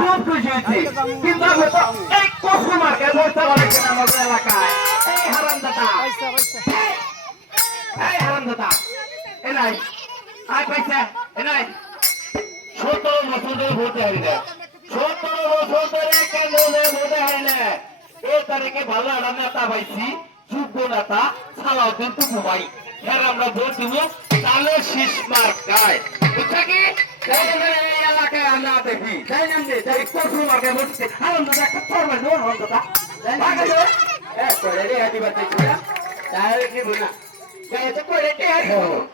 খুব খুশি হয়েছি কিন্তু আমি তো এই কফু মার্কে বলতে পারছি না আমাদের এলাকায় এই হারামদাদা এই হারামদাদা এ নাই আয় পয়সা এ নাই 17 বছর ধরে ভোট হারিয়ে 17 বছর ধরে কেন ভোট হারিয়ে এ তারিখে ভালো একটা নেতা পাইছি যোগ্য নেতা সালাউদ্দিন টুকু ভাই হ্যাঁ আমরা ভোট দিব তাহলে শীষ মার্ক গায় বুঝছা কি এই এলাকায় আমরা দেখি তাই নাম দে তাই কফু মার্কে বসছে হারামদাদা একটা ফরমাল দোর হারামদাদা ভাগে দে এ করে রে আদি বাতে ছিলা তাই কি বুনা গায়ে তো করে তে হারিয়ে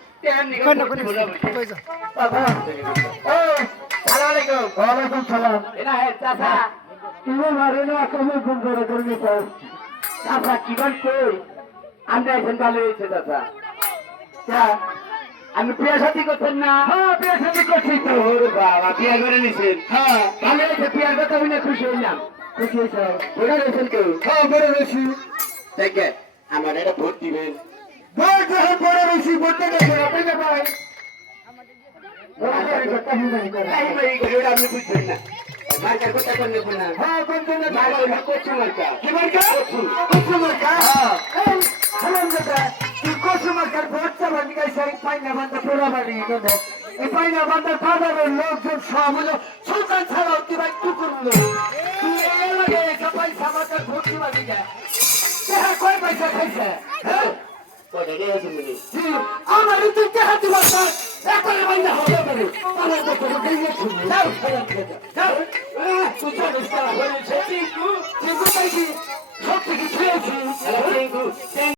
ওয়ালাইকুম সালাম এনা হে চাচা তুমি মারে না কমে ফোন করে করবি স্যার চাচা কি বল কই আমরা এখন ভালো হয়েছে চাচা আমি বিয়ে শাদী করছেন না হ্যাঁ বিয়ে শাদী করছি তো বাবা বিয়ে করে নিছেন হ্যাঁ ভালো হয়েছে বিয়ের কথা শুনে খুশি হইলাম খুশি হয়েছে ওরা রয়েছেন কেউ হ্যাঁ বড় রয়েছি দেখে আমার এটা ভোট দিবেন ভোট যখন বড় রয়েছি ভোট দেবে আপনি ভাই আপনি বুঝছেন না মার্কার কথা করলে না হ্যাঁ কোন জন্য কচু মার্কা কি মার্কা কচু মার্কা তুই কচু মার্কার ভোট চালান গেছে পাইনা বান্ধা পোড়া বাড়ি এই পাইনা বান্ধার সাধারণ লোকজন সব হলো সুলতান ছাড়াও কি ভাই টুকুর তুই এই লাগে একটা পয়সা মার্কার ভোট চালাবি যা কয় পয়সা খাইছে হ্যাঁ আমার তুই কে হাতি বাসা একবারে বাইনা হবে বলে আমার তো কোনো গেইয়ে শুনি যাও যাও তুই জানিস না হয়েছে চিকু চিকু পাইছি সব থেকে খেয়েছি